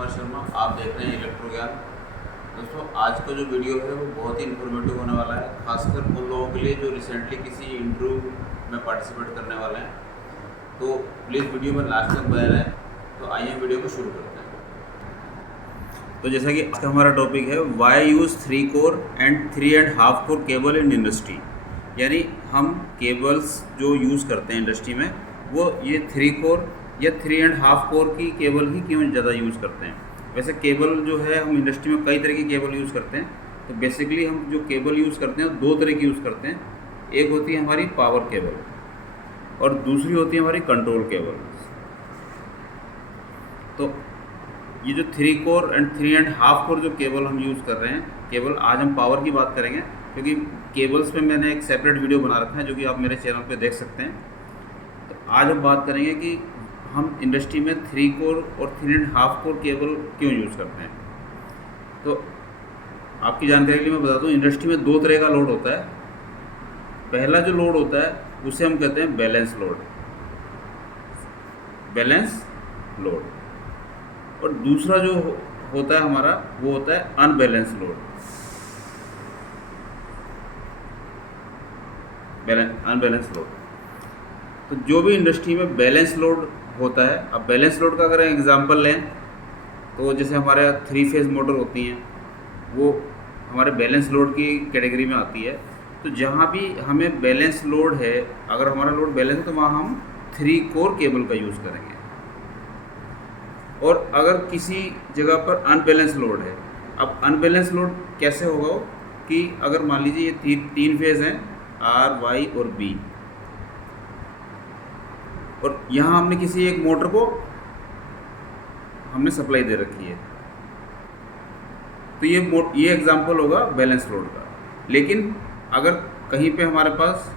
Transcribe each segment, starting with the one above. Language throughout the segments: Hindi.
कुमार शर्मा। आप देख रहे हैं इलेक्ट्रो ज्ञान। दोस्तों, आज का जो वीडियो है वो बहुत ही इन्फॉर्मेटिव होने वाला है, खासकर उन लोगों के लिए जो रिसेंटली किसी इंटरव्यू में पार्टिसिपेट करने वाले हैं। तो प्लीज़ वीडियो में लास्ट तक बने रहें। तो आइए वीडियो को शुरू करते हैं। तो जैसा कि आज का हमारा टॉपिक है, why use 3 core and 3.5 core cable in industry. यानी हम केबल्स जो यूज़ करते हैं इंडस्ट्री में, वो ये 3 कोर या 3.5 कोर की केबल ही क्यों ज़्यादा यूज़ करते हैं। वैसे केबल जो है, हम इंडस्ट्री में कई तरह की केबल यूज़ करते हैं। तो बेसिकली हम जो केबल यूज़ करते हैं दो तरह की यूज़ करते हैं। एक होती है हमारी पावर केबल और दूसरी होती है हमारी कंट्रोल केबल। तो ये जो 3 कोर एंड 3.5 कोर जो केबल हम यूज़ कर रहे हैं, केवल आज हम पावर की बात करेंगे, क्योंकि केबल्स पे मैंने एक सेपरेट वीडियो बना रखा है जो कि आप मेरे चैनल पे देख सकते हैं। तो आज हम बात करेंगे कि हम इंडस्ट्री में 3 कोर और 3.5 कोर केबल क्यों यूज़ करते हैं। तो आपकी जानकारी के लिए मैं बता दूं, इंडस्ट्री में दो तरह का लोड होता है। पहला जो लोड होता है उसे हम कहते हैं बैलेंस लोड, बैलेंस लोड। और दूसरा जो होता है हमारा, वो होता है अनबैलेंस लोड, अनबैलेंस लोड। तो जो भी इंडस्ट्री में बैलेंस लोड होता है, अब बैलेंस लोड का अगर एग्जांपल लें तो जैसे हमारे 3 फेज़ मोटर होती हैं, वो हमारे बैलेंस लोड की कैटेगरी में आती है। तो जहाँ भी हमें बैलेंस लोड है, अगर हमारा लोड बैलेंस है तो वहाँ हम 3 कोर केबल का यूज़ करेंगे। और अगर किसी जगह पर अनबैलेंस लोड है, अब अनबैलेंस लोड कैसे होगा कि अगर मान लीजिए ये 3 फेज़ हैं, आर, वाई और बी, और यहाँ हमने किसी एक मोटर को हमने सप्लाई दे रखी है, तो ये एग्जांपल होगा बैलेंस लोड का। लेकिन अगर कहीं पे हमारे पास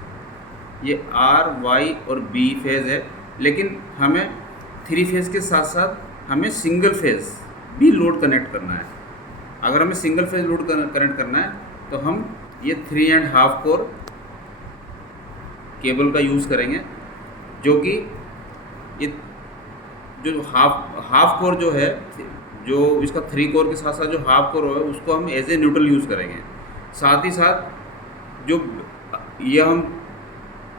ये आर, वाई और बी फेज़ है, लेकिन हमें 3 फेज़ के साथ साथ हमें सिंगल फेज़ भी लोड कनेक्ट करना है। अगर हमें सिंगल फेज़ लोड कनेक्ट करना है तो हम ये 3.5 कोर केबल का यूज़ करेंगे, जो कि ये जो हाफ कोर जो है, जो इसका 3 कोर के साथ साथ जो हाफ कोर है, उसको हम एज ए न्यूट्रल यूज़ करेंगे। साथ ही साथ जो ये हम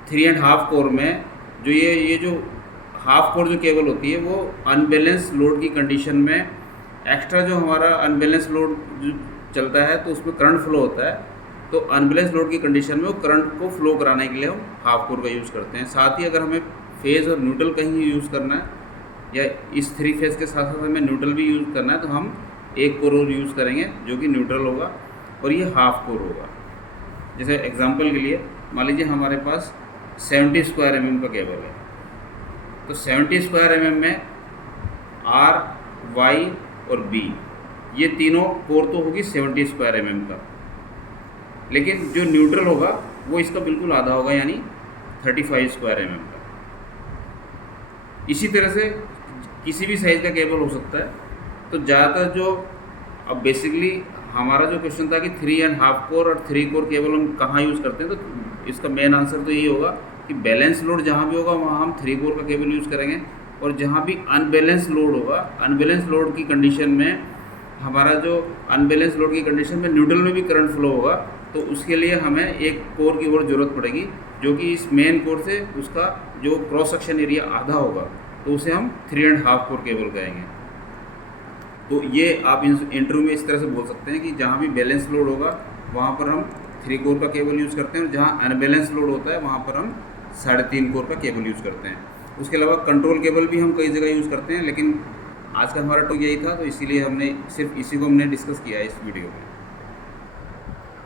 3.5 कोर में जो ये जो हाफ कोर जो केबल होती है, वो अनबैलेंस लोड की कंडीशन में एक्स्ट्रा जो हमारा अनबैलेंस लोड जो चलता है तो उसमें करंट फ्लो होता है। तो अनबैलेंस लोड की कंडीशन में वो करंट को फ्लो कराने के लिए हम हाफ कोर का यूज़ करते हैं। साथ ही अगर हमें फेज़ और न्यूट्रल कहीं यूज़ करना है, या इस 3 फेज़ के साथ साथ हमें न्यूट्रल भी यूज़ करना है, तो हम 1 कोर और यूज़ करेंगे जो कि न्यूट्रल होगा, और ये हाफ कोर होगा। जैसे एग्जांपल के लिए मान लीजिए हमारे पास 70 स्क्वायर mm का केबल है, तो 70 स्क्वायर mm में आर, वाई और बी, ये तीनों कोर तो होगी 70 स्क्वायर mm का, लेकिन जो न्यूट्रल होगा वो इसका बिल्कुल आधा होगा, यानी 35 स्क्वायर mm का। इसी तरह से किसी भी साइज़ का केबल हो सकता है। तो ज़्यादातर जो, अब बेसिकली हमारा जो क्वेश्चन था कि 3.5 कोर और 3 कोर केबल हम कहाँ यूज़ करते हैं, तो इसका मेन आंसर तो यही होगा कि बैलेंस लोड जहाँ भी होगा वहाँ हम 3 कोर का केबल यूज़ करेंगे, और जहाँ भी अनबैलेंस लोड होगा, अनबैलेंस लोड की कंडीशन में हमारा जो अनबैलेंस लोड की कंडीशन में न्यूट्रल में भी करंट फ्लो होगा, तो उसके लिए हमें 1 कोर की और ज़रूरत पड़ेगी, जो कि इस मेन कोर से उसका जो क्रॉस सेक्शन एरिया आधा होगा, तो उसे हम 3.5 कोर केबल कहेंगे। तो ये आप इंटरव्यू में इस तरह से बोल सकते हैं कि जहाँ भी बैलेंस लोड होगा वहाँ पर हम 3 कोर का केबल यूज़ करते हैं, और जहाँ अनबैलेंस लोड होता है वहाँ पर हम 3.5 कोर का केबल यूज़ करते हैं। उसके अलावा कंट्रोल केबल भी हम कई जगह यूज़ करते हैं, लेकिन आज का हमारा टॉपिक यही था, तो इसीलिए हमने सिर्फ इसी को हमने डिस्कस किया है इस वीडियो में।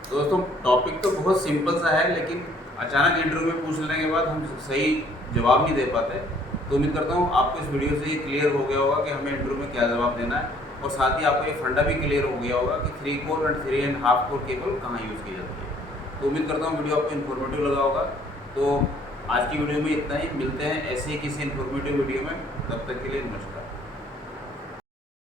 दोस्तों, टॉपिक तो बहुत सिंपल सा है, लेकिन अचानक इंटरव्यू में पूछ लेने के बाद हम सही जवाब नहीं दे पाते। तो उम्मीद करता हूँ आपको इस वीडियो से ये क्लियर हो गया होगा कि हमें इंटरव्यू में क्या जवाब देना है, और साथ ही आपको ये फंडा भी क्लियर हो गया होगा कि 3 कोर एंड 3.5 कोर केबल कहाँ यूज़ की जाती है। तो उम्मीद करता हूँ वीडियो आपको इन्फॉर्मेटिव लगा होगा। तो आज की वीडियो में इतना ही, मिलते हैं ऐसे ही किसी इन्फॉर्मेटिव वीडियो में। तब तक के लिए नमस्कार।